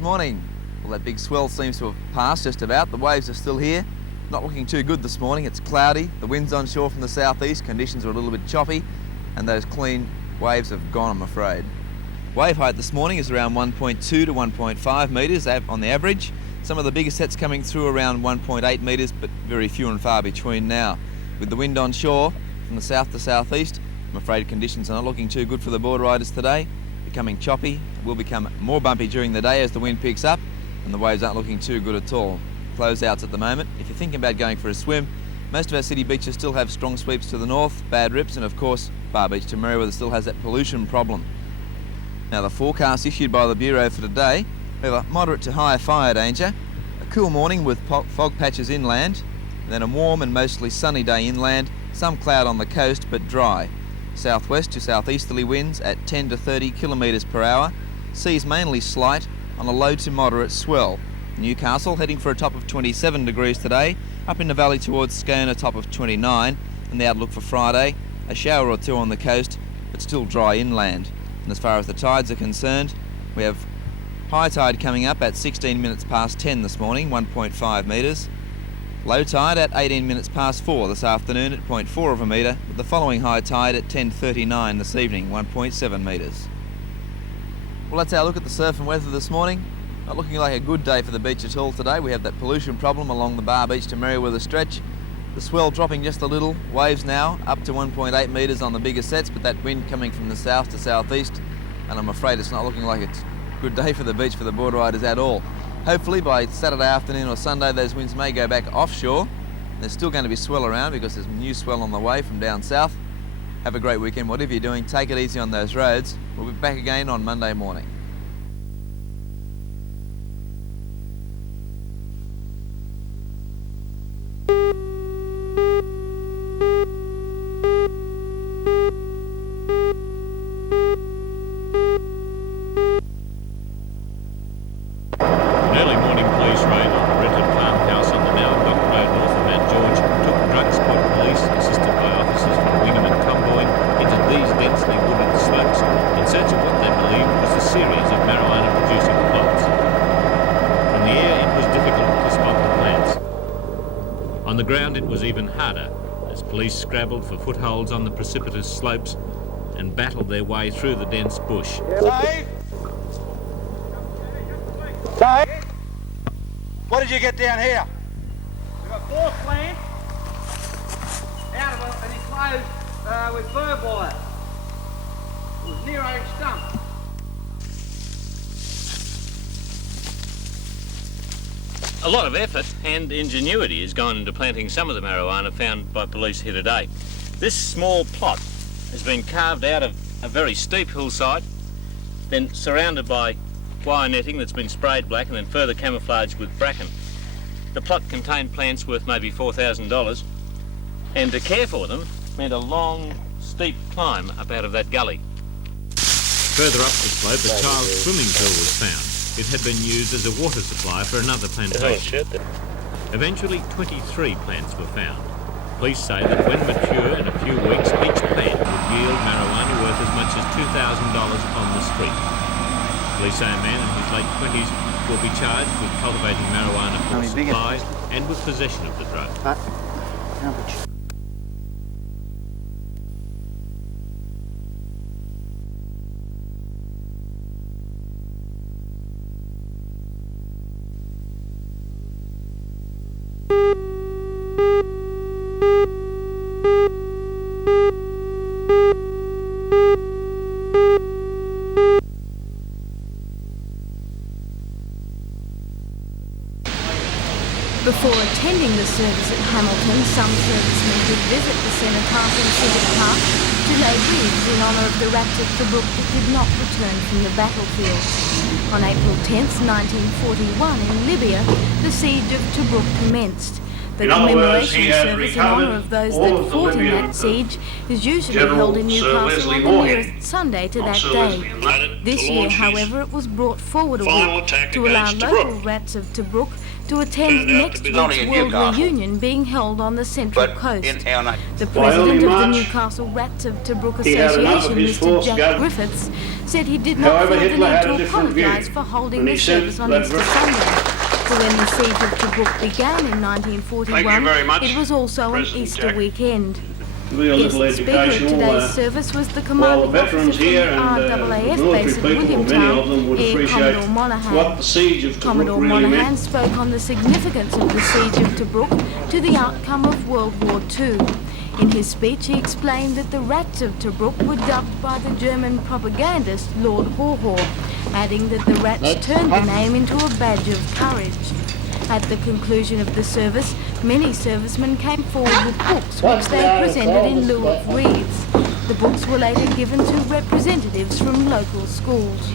Good morning. Well, that big swell seems to have passed just about. The waves are still here. Not looking too good this morning. It's cloudy. The wind's onshore from the southeast. Conditions are a little bit choppy, and those clean waves have gone, I'm afraid. Wave height this morning is around 1.2 to 1.5 metres on the average. Some of the bigger sets coming through around 1.8 metres, but very few and far between now. With the wind onshore from the south to southeast, I'm afraid conditions are not looking too good for the board riders today. Becoming choppy, will become more bumpy during the day as the wind picks up, and the waves aren't looking too good at all. Closeouts at the moment. If you're thinking about going for a swim, most of our city beaches still have strong sweeps to the north, bad rips, and of course Bar Beach to Merewether still has that pollution problem. Now the forecast issued by the Bureau for today, we have a moderate to high fire danger, a cool morning with fog patches inland, and then a warm and mostly sunny day inland, some cloud on the coast but dry. Southwest to southeasterly winds at 10 to 30 kilometres per hour, seas mainly slight on a low to moderate swell. Newcastle heading for a top of 27 degrees today, up in the valley towards Scone a top of 29, and the outlook for Friday, a shower or two on the coast but still dry inland. And as far as the tides are concerned, we have high tide coming up at 16 minutes past 10 this morning, 1.5 metres. Low tide at 18 minutes past 4 this afternoon at 0.4 of a metre, with the following high tide at 10:39 this evening, 1.7 metres. Well, that's our look at the surf and weather this morning. Not looking like a good day for the beach at all today. We have that pollution problem along the Bar Beach to Merewether stretch. The swell dropping just a little, waves now up to 1.8 metres on the bigger sets, but that wind coming from the south to southeast, and I'm afraid it's not looking like it's a good day for the beach for the board riders at all. Hopefully by Saturday afternoon or Sunday those winds may go back offshore. There's still going to be swell around because there's new swell on the way from down south. Have a great weekend, whatever you're doing, take it easy on those roads. We'll be back again on Monday morning. On the ground it was even harder, as police scrabbled for footholds on the precipitous slopes and battled their way through the dense bush. Dave? Dave? What did you get down here? We've got 4 plants out of it, and it's closed with verb wire. It was near a stump. A lot of effort and ingenuity has gone into planting some of the marijuana found by police here today. This small plot has been carved out of a very steep hillside, then surrounded by wire netting that's been sprayed black and then further camouflaged with bracken. The plot contained plants worth maybe $4,000, and to care for them meant a long, steep climb up out of that gully. Further up the slope, a child's swimming pool was found. It had been used as a water supply for another plantation. Eventually, 23 plants were found. Police say that when mature in a few weeks, each plant would yield marijuana worth as much as $2,000 on the street. Police say a man in his late 20s will be charged with cultivating marijuana for supply and with possession of the drug. Before attending the service at Hamilton, some servicemen did visit the Cenotaph Civic Park to lay wreaths in honour of the rats of Tobruk that did not return from the battlefield. On April 10th, 1941, in Libya, the siege of Tobruk commenced. The commemoration service in honour of those that fought in that siege is usually held in Newcastle on the nearest Sunday to that day. This year, however, it was brought forward a week to allow local rats of Tobruk to attend next week's World Reunion being held on the Central Coast. The president of the Newcastle Rats of Tobruk Association, Mr. Jack Griffiths, said he did not feel the need to apologise for holding the service on Easter Sunday. For when the siege of Tobruk began in 1941, it was also an Easter weekend. Guest speaker at today's service was the commanding officer from the RAAF base at Williamtown, Air Commodore Monaghan. Commodore Monaghan spoke on the significance of the siege of Tobruk to the outcome of World War II. In his speech, he explained that the Rats of Tobruk were dubbed by the German propagandist Lord Haw Haw, adding that the Rats turned the name into a badge of courage. At the conclusion of the service, many servicemen came forward with books which they presented in lieu of wreaths. The books were later given to representatives from local schools.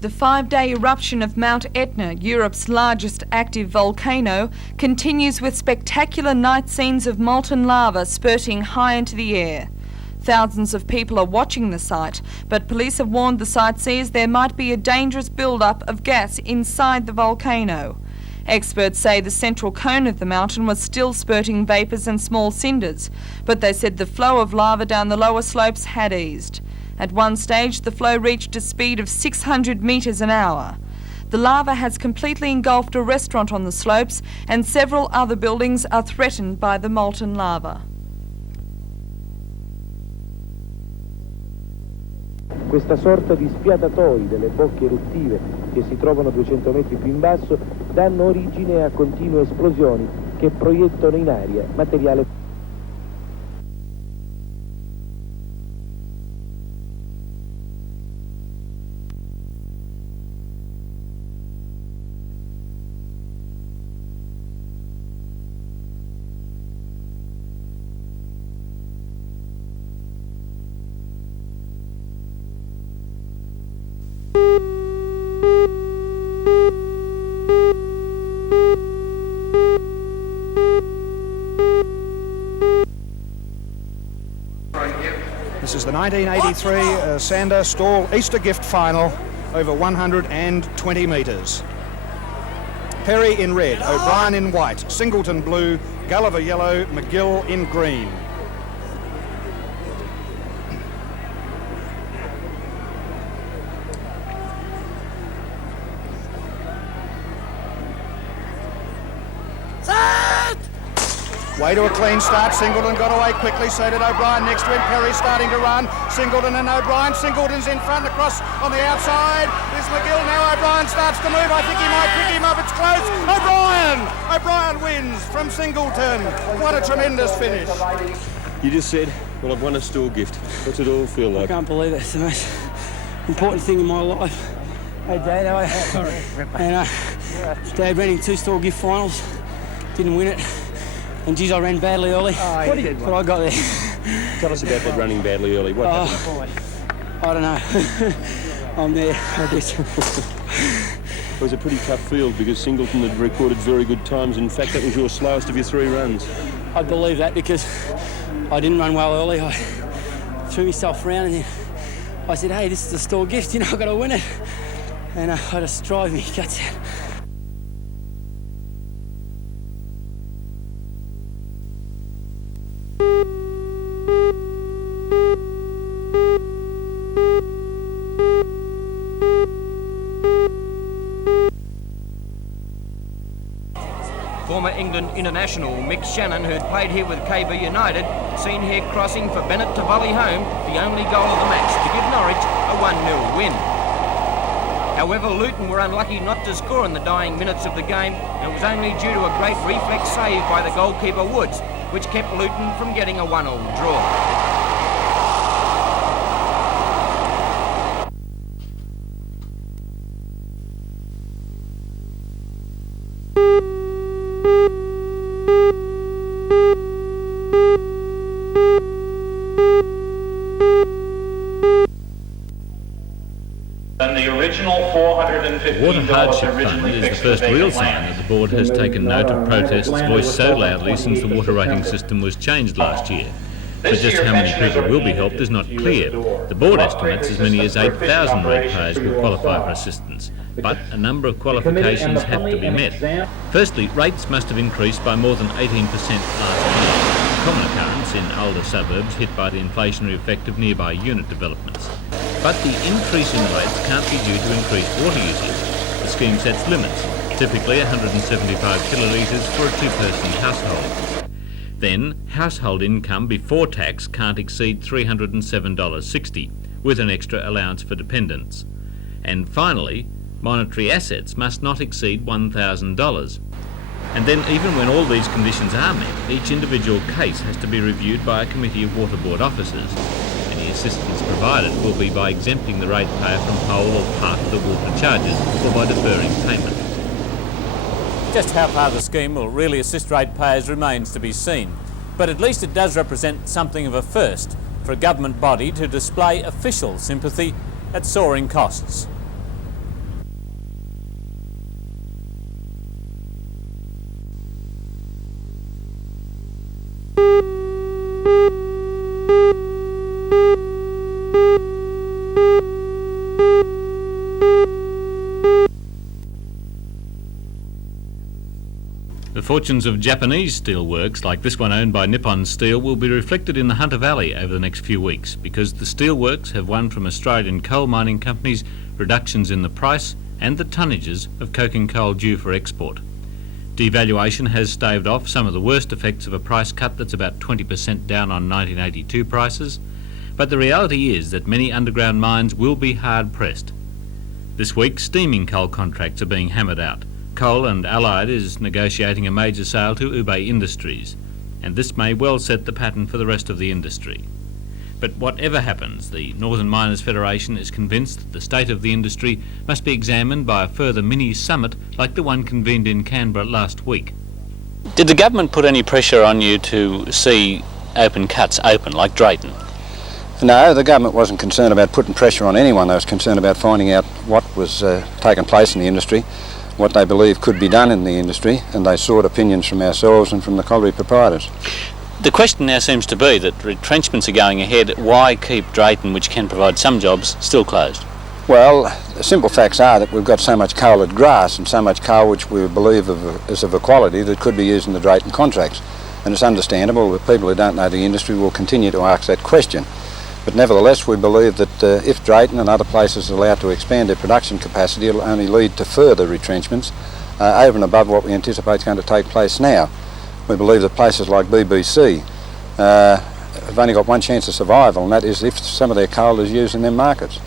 The 5-day eruption of Mount Etna, Europe's largest active volcano, continues with spectacular night scenes of molten lava spurting high into the air. Thousands of people are watching the site, but police have warned the sightseers there might be a dangerous build-up of gas inside the volcano. Experts say the central cone of the mountain was still spurting vapours and small cinders, but they said the flow of lava down the lower slopes had eased. At one stage, the flow reached a speed of 600 metres an hour. The lava has completely engulfed a restaurant on the slopes, and several other buildings are threatened by the molten lava. Questa sorta di spiatatoi delle bocche eruttive che si trovano 200 metri più in basso danno origine a continue esplosioni che proiettano in aria materiale. This is the 1983 Sander Stall Easter Gift Final over 120 metres. Perry in red, O'Brien in white, Singleton blue, Gulliver yellow, McGill in green. Way to a clean start. Singleton got away quickly, so did O'Brien next to him. Perry starting to run. Singleton and O'Brien. Singleton's in front, across on the outside. There's McGill now. O'Brien starts to move. I think he might pick him up. It's close. O'Brien! O'Brien wins from Singleton. What a tremendous finish. You just said, well, I've won a store gift. What's it all feel like? I can't believe it. It's the most important thing in my life. Hey, Dad, how are you? Sorry. And Dad ran in 2 store gift finals. Didn't win it. And geez, I ran badly early. But I got there. Tell us about that running badly early. What happened? I don't know. I'm there, I guess. It was a pretty tough field because Singleton had recorded very good times. In fact, that was your slowest of your 3 runs. I believe that because I didn't run well early. I threw myself around and then I said, hey, this is a store gift, you know, I've got to win it. And I just drove me guts out. Former England international Mick Shannon, who'd played here with KB United, seen here crossing for Bennett to volley home the only goal of the match to give Norwich a 1-0 win. However, Luton were unlucky not to score in the dying minutes of the game, and it was only due to a great reflex save by the goalkeeper Woods, which kept Luton from getting a 1-1 draw. The Water Hardship Fund is the first real sign that the board has taken note of protests voiced so loudly since the water rating system was changed last year. But just how many people will be helped is not clear. The board estimates as many as 8,000 ratepayers will qualify for assistance, but a number of qualifications have to be met. Firstly, rates must have increased by more than 18% last year, a common occurrence in older suburbs hit by the inflationary effect of nearby unit developments. But the increase in rates can't be due to increased water usage. The scheme sets limits, typically 175 kilolitres for a two-person household. Then, household income before tax can't exceed $307.60, with an extra allowance for dependents. And finally, monetary assets must not exceed $1,000. And then, even when all these conditions are met, each individual case has to be reviewed by a committee of water board officers. Any assistance provided will be by exempting the ratepayer from whole or part of the water charges, or by deferring payment. Just how part of the scheme will really assist ratepayers remains to be seen, but at least it does represent something of a first for a government body to display official sympathy at soaring costs. The fortunes of Japanese steelworks, like this one owned by Nippon Steel, will be reflected in the Hunter Valley over the next few weeks, because the steelworks have won from Australian coal mining companies reductions in the price and the tonnages of coking coal due for export. Devaluation has staved off some of the worst effects of a price cut that's about 20% down on 1982 prices, but the reality is that many underground mines will be hard pressed. This week, steaming coal contracts are being hammered out. Coal and Allied is negotiating a major sale to Ube Industries, and this may well set the pattern for the rest of the industry. But whatever happens, the Northern Miners Federation is convinced that the state of the industry must be examined by a further mini-summit like the one convened in Canberra last week. Did the government put any pressure on you to see open cuts open, like Drayton? No, the government wasn't concerned about putting pressure on anyone. They was concerned about finding out what was taking place in the industry, what they believe could be done in the industry, and they sought opinions from ourselves and from the colliery proprietors. The question now seems to be that retrenchments are going ahead. Why keep Drayton, which can provide some jobs, still closed? Well, the simple facts are that we've got so much coal at grass and so much coal which we believe is of a quality that could be used in the Drayton contracts. And it's understandable that people who don't know the industry will continue to ask that question. But nevertheless, we believe that if Drayton and other places are allowed to expand their production capacity, it'll only lead to further retrenchments over and above what we anticipate is going to take place now. We believe that places like BBC have only got one chance of survival, and that is if some of their coal is used in their markets.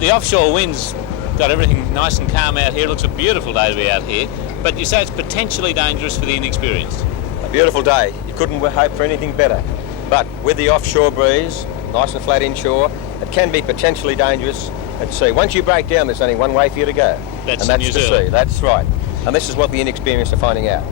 The offshore wind's got everything nice and calm out here. It looks a beautiful day to be out here, but you say it's potentially dangerous for the inexperienced. A beautiful day. You couldn't hope for anything better. But with the offshore breeze, nice and flat inshore, it can be potentially dangerous at sea. Once you break down, there's only one way for you to go. That's the New Zealand. sea. That's right. And this is what the inexperienced are finding out.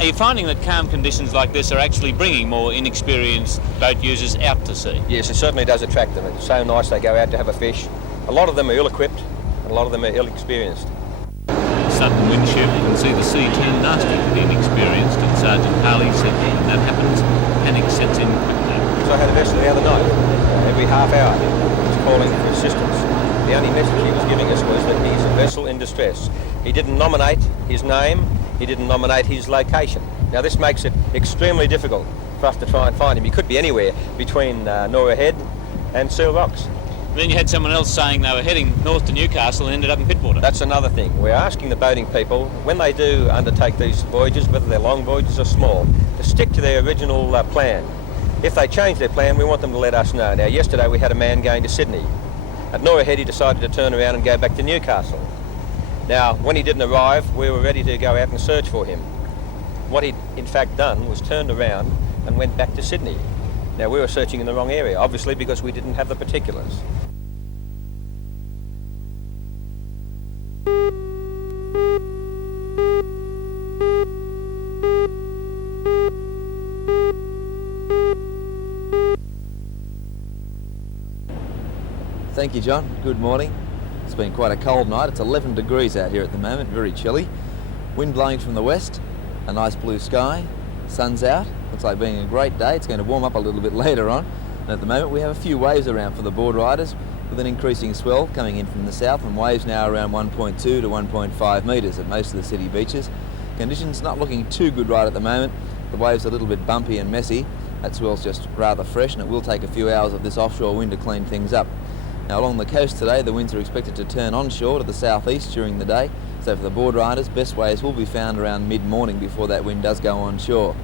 Are you finding that calm conditions like this are actually bringing more inexperienced boat users out to sea? Yes, it certainly does attract them. It's so nice they go out to have a fish. A lot of them are ill-equipped, and a lot of them are ill-experienced. Sudden wind shift, you can see the sea turn nasty for the inexperienced, and Sergeant Harley said that when that happens, panic sets in quickly. So I had a vessel the other night. Every half hour, it's calling for assistance. The only message he was giving us was that he's a vessel in distress. He didn't nominate his name, he didn't nominate his location. Now this makes it extremely difficult for us to try and find him. He could be anywhere between Nora Head and Seal Rocks. Then you had someone else saying they were heading north to Newcastle and ended up in Pittwater. That's another thing. We're asking the boating people, when they do undertake these voyages, whether they're long voyages or small, to stick to their original plan. If they change their plan, we want them to let us know. Now, yesterday we had a man going to Sydney. At Nora Head, he decided to turn around and go back to Newcastle. Now, when he didn't arrive, we were ready to go out and search for him. What he'd in fact done was turned around and went back to Sydney. Now, we were searching in the wrong area, obviously because we didn't have the particulars. Thank you, John. Good morning. It's been quite a cold night. It's 11 degrees out here at the moment, very chilly. Wind blowing from the west, a nice blue sky, sun's out. Looks like being a great day. It's going to warm up a little bit later on. And at the moment we have a few waves around for the board riders, with an increasing swell coming in from the south, and waves now around 1.2 to 1.5 metres at most of the city beaches. Conditions not looking too good right at the moment. The waves are a little bit bumpy and messy. That swell's just rather fresh, and it will take a few hours of this offshore wind to clean things up. Now along the coast today, the winds are expected to turn onshore to the southeast during the day, so for the board riders, best waves will be found around mid-morning before that wind does go onshore.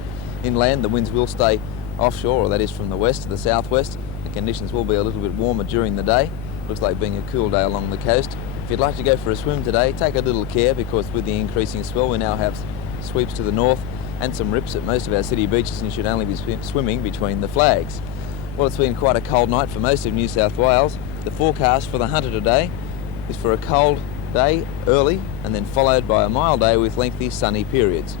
Inland, the winds will stay offshore, or that is from the west to the southwest, and conditions will be a little bit warmer during the day. Looks like being a cool day along the coast. If you'd like to go for a swim today, take a little care, because with the increasing swell we now have sweeps to the north and some rips at most of our city beaches, and you should only be swimming between the flags. Well, it's been quite a cold night for most of New South Wales. The forecast for the Hunter today is for a cold day early and then followed by a mild day with lengthy sunny periods.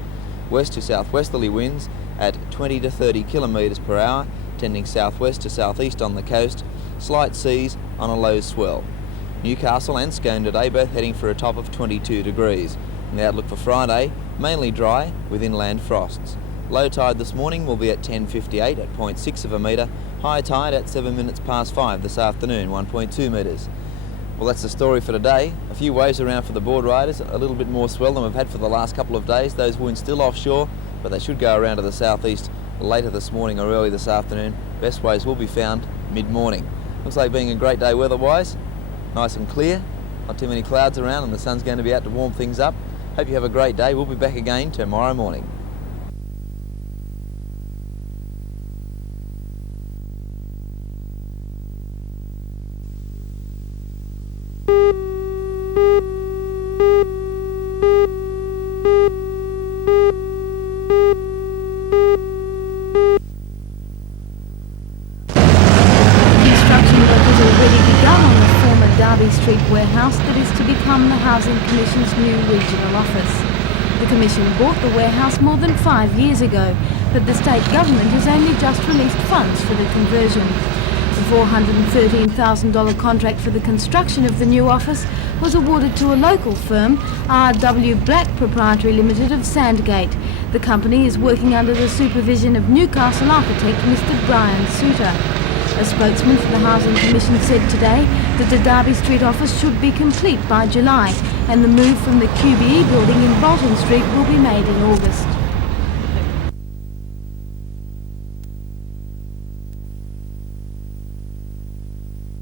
West to southwesterly winds at 20 to 30 kilometres per hour, tending southwest to southeast on the coast, slight seas on a low swell. Newcastle and Scone today both heading for a top of 22 degrees. And the outlook for Friday, mainly dry with inland frosts. Low tide this morning will be at 10:58 at 0.6 of a metre. High tide at 7 minutes past 5 this afternoon, 1.2 metres. Well, that's the story for today. A few waves around for the board riders, a little bit more swell than we've had for the last couple of days. Those winds still offshore, but they should go around to the southeast later this morning or early this afternoon. Best waves will be found mid-morning. Looks like being a great day weather-wise. Nice and clear, not too many clouds around, and the sun's going to be out to warm things up. Hope you have a great day. We'll be back again tomorrow morning. Street warehouse that is to become the Housing Commission's new regional office. The Commission bought the warehouse more than 5 years ago, but the state government has only just released funds for the conversion. The $413,000 contract for the construction of the new office was awarded to a local firm, R.W. Black Proprietary Limited of Sandgate. The company is working under the supervision of Newcastle architect Mr. Brian Suter. A spokesman for the Housing Commission said today that the Derby Street office should be complete by July, and the move from the QBE building in Bolton Street will be made in August.